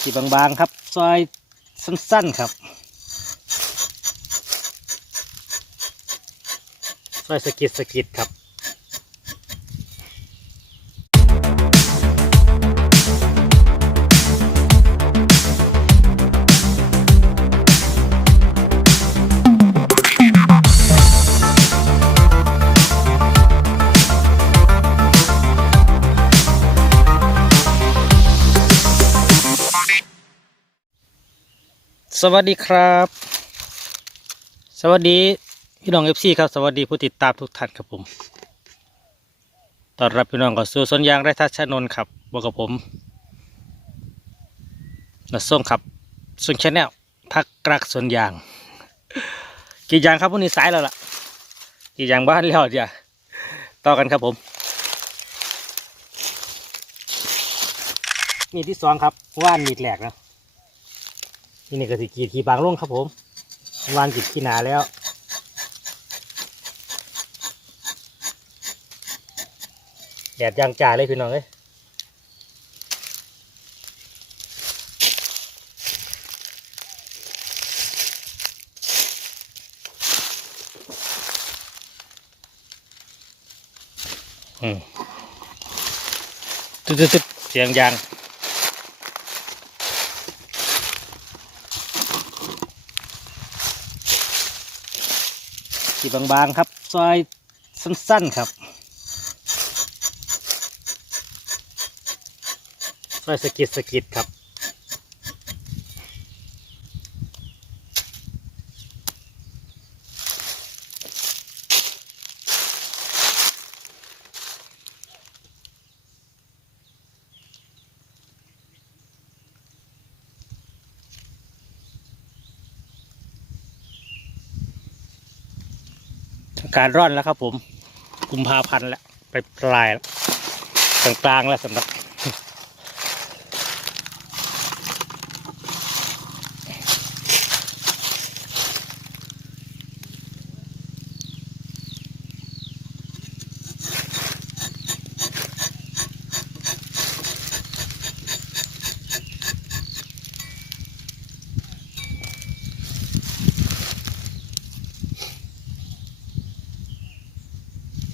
สีบางๆครับ ซอยสั้นๆครับ ซอยสะกิดสกิดครับ สวัสดีครับ สวัสดีพี่น้องเอฟซีครับ สวัสดีผู้ติดตามทุกท่านครับผมต้อนรับพี่น้องเข้าสู่สวนยางไรทัชนนท์ครับบอกกับผมนัส่งครับส่วนชาแนลพักรักสวนยางกรีดยางครับพวกนี้สายแล้วล่ะกรีดยางบ้านแล้วจ้ะต่อกันครับผม มีที่สองครับว่านมีดแหลกนะ นี่นี่ก็สิกีดขี่บางลงครับผมวานกีดขี้หนาแล้วแดดยางจ่าเลยพี่น้องเอ้ยอืมตึ๊ดตึ๊ดเสียงยาง สีบางๆครับ ซอยสั้นๆครับซอยสะกิดสะกิดครับ การร่อนแล้วครับผมกุมภาพันธ์แล้วไปปลายกลางๆแล้วสำหรับ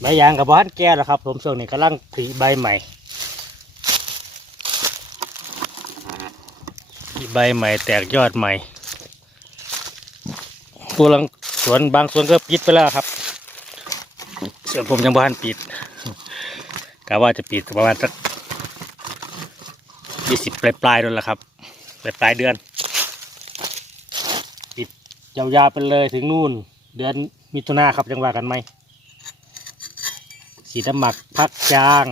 ใบยางกับบ้านแก่แล้วครับ ผมช่วงนี้กำลังผลิใบใหม่ใบใหม่แตกยอดใหม่ผู้ลังสวนบางสวนก็ปิดไปแล้วครับ ส่วนผมยังบ้านปิดกะว่าจะปิดประมาณสักยี่สิบปลายปลายๆนั่นแหละครับปลายปลายเดือน ปิดยาวๆไปเลยถึงนู่น เดือนมิถุนาครับยังว่ากันไหม สีน้ำหมักพักจาง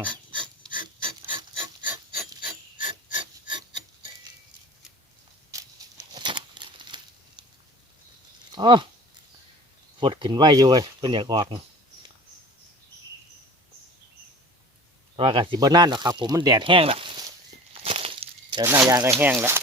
อ๋อฝดขึ้นไหวอยู่เว้ยเพิ่นอยากออกแต่ว่ากสิบนนั่นหรอกครับ ผมมันแดดแห้งแล้วเดี๋ยวหน้ายางก็แห้งแล้ว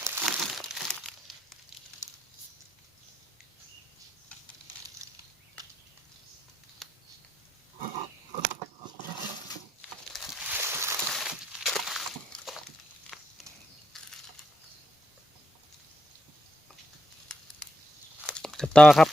กระต่อครับ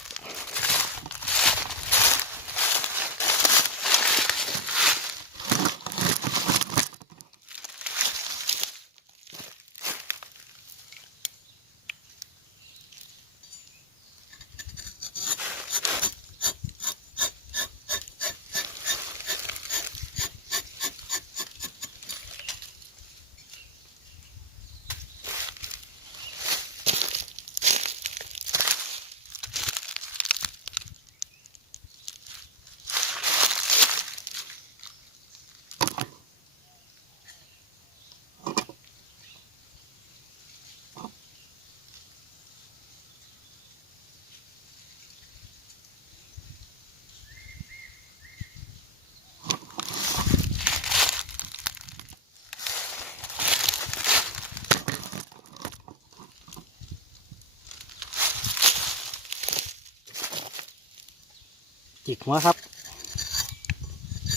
จิกหัวครับ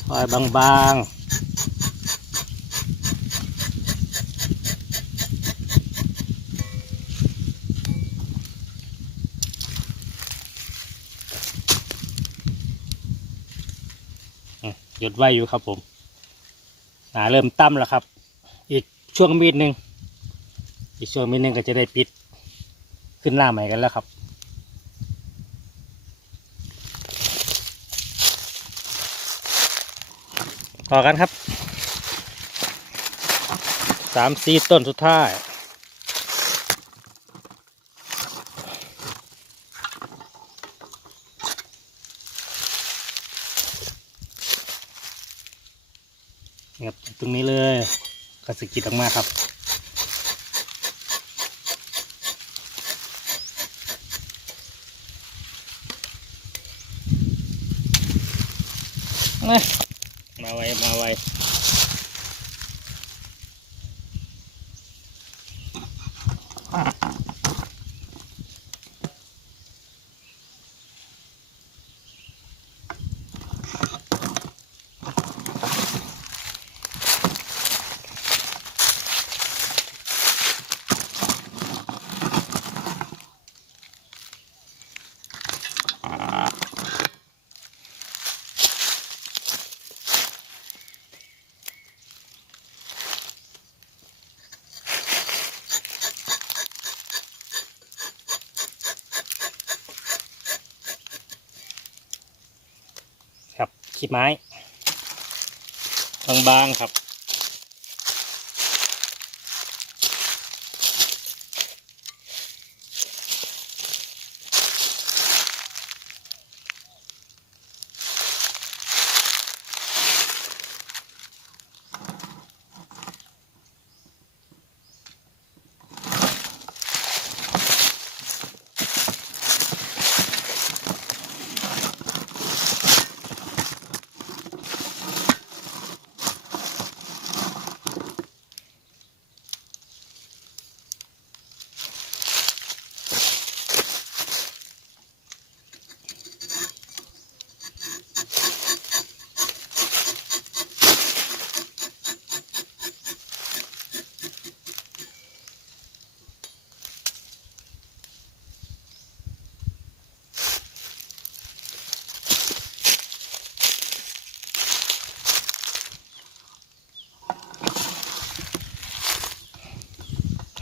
ปลอยบางๆหยุดไว้อยู่ครับผมหนาเริ่มตั้มแล้วครับ อีกช่วงมีดหนึ่งอีกช่วงมีดหนึ่งก็จะได้ปิดขึ้นหน้าใหม่กันแล้วครับ ต่อกันครับสามสี่ต้นสุดท้ายครับตรงนี้เลยกระสกิดออกมาครับม Uh-uh. ขีดไม้ บางๆครับ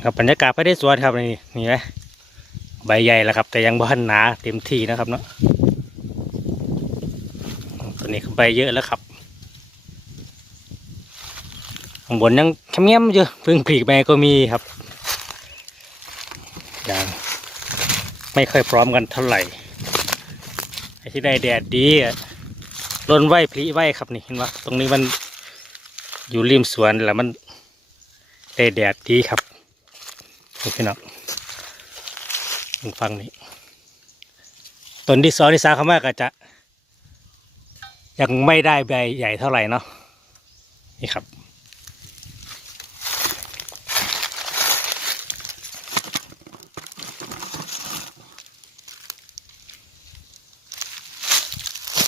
ครับบรรยากาศภายในสวนครับนี่นี่ไหมใบใหญ่แล้วครับ แต่ยังบ่ทันหนาเต็มที่นะครับเนาะตัวนี้ใบเยอะแล้วครับข้างบนยังแคมเงียมอยู่เพิ่งผลิใบก็มีครับยังไม่ค่อยพร้อมกันเท่าไหร่ไอ้ที่ได้แดดดีอะร่นไหวผลิไหวครับนี่เห็นไหมตรงนี้มันอยู่ริมสวนแล้วมันได้แดดดีครับ นี่พี่น้องฟังนี่ต้นที่สองที่สามคำว่าก็จะ ยังไม่ได้ใบใหญ่เท่าไหร่เนาะนี่ครับ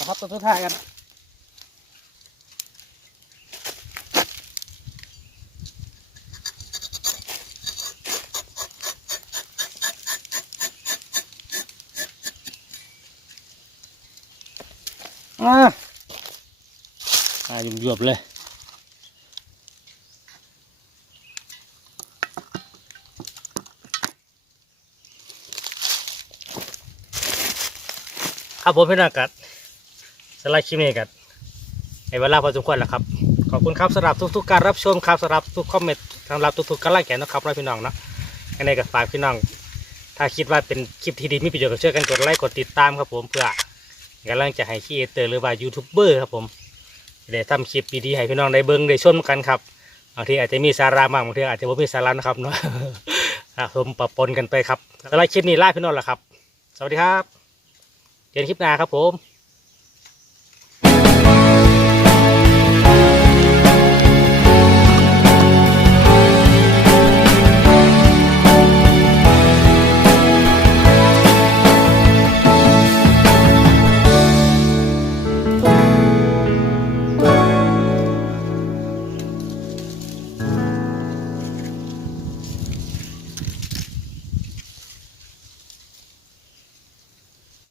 ครับต้นสุดท้ายกัน อ่าอ่าหยวบๆเลยครับผมพี่น้องกัดสไลด์คลิปนี้กัดในเวลาพอสมควรแล้วครับ ขอบคุณครับสำหรับทุกๆการรับชมครับสำหรับทุกคอมเมนต์สำหรับทุกๆการไลค์แขนนะครับพี่น้องเนาะยังไงก็ฝากพี่น้อง ถ้าคิดว่าเป็นคลิปที่ดีมีประโยชน์ก็ช่วยกันกดไลค์กดติดตามครับผมเพื่อ กำลังจะให้ครีเอเตอร์หรือว่ายูทูบเบอร์ครับผมได้ทำคลิปดีๆให้พี่น้องได้เบิ้งได้ชมกันครับบางทีอาจจะมีสาระบ้างบางทีอาจจะไม่มีสาระนะครับเนาะครับผมปะปนกันไปครับสำหรับคลิปนี้ลาพี่น้องแล้วครับ สวัสดีครับเจอกันคลิปหน้าครับผม